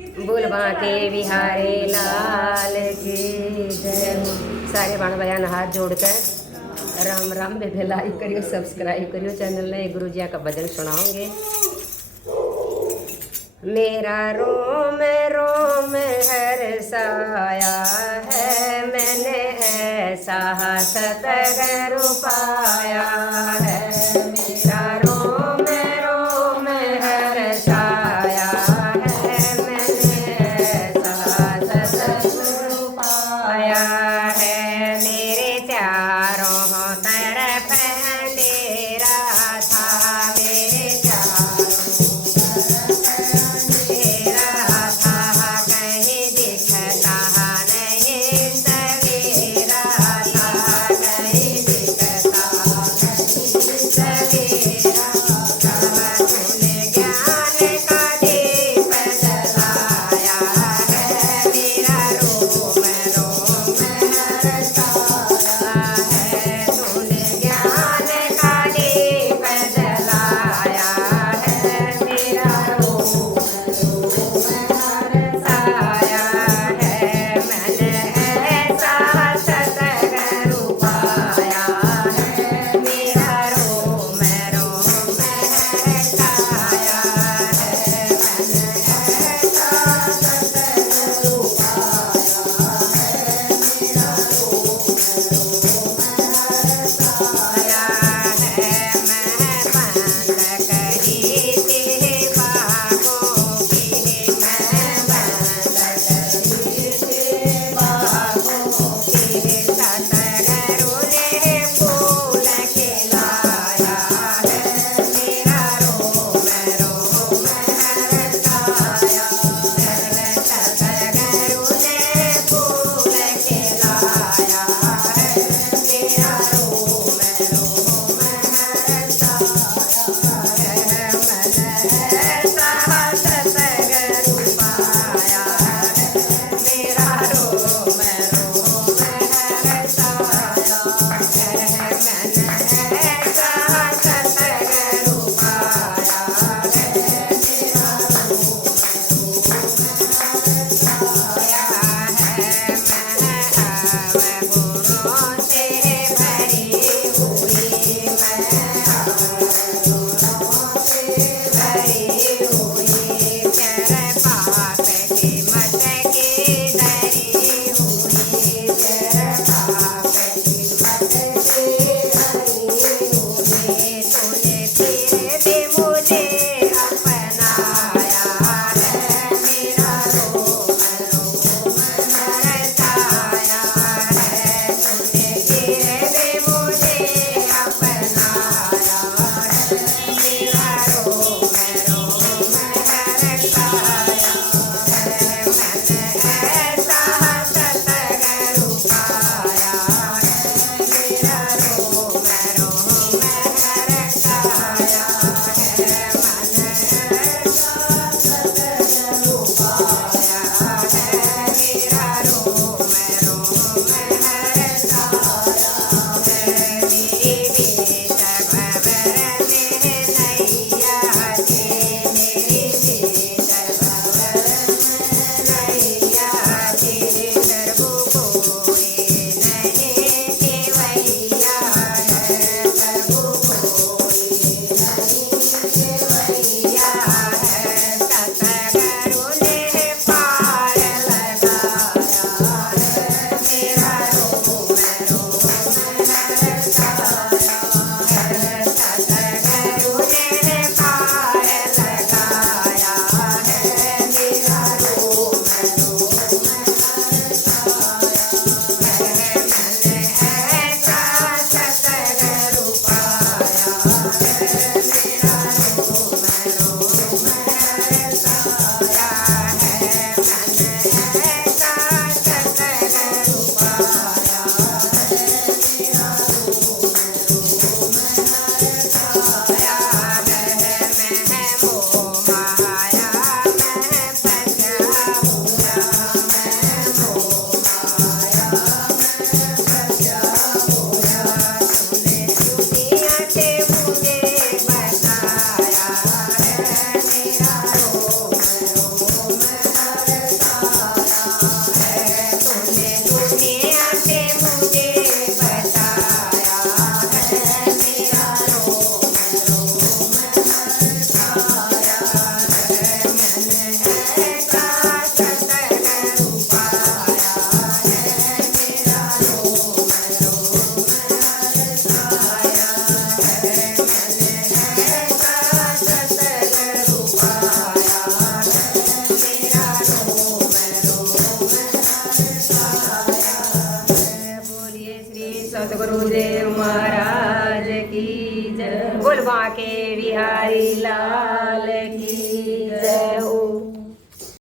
बुलवा के बिहारी लाल की जय। सारे बाण बयान हाथ जोड़कर राम राम बेबे लाइक करियो सब्सक्राइब करियो चैनल ने गुरु जी का भजन सुनाओगे। मेरा रोम रोम हर्षाया है मैंने ऐसा सतगुरु पाया है। मेरा रोम रोम हर्षाया है मैंने ऐसा सतगुरु पाया है। मेरे चारों तरफ अंधेरा था, मेरे चारों સતગુરુદેવ મહારાજ કી જય. બોલ બાંકે બિહારી લાલ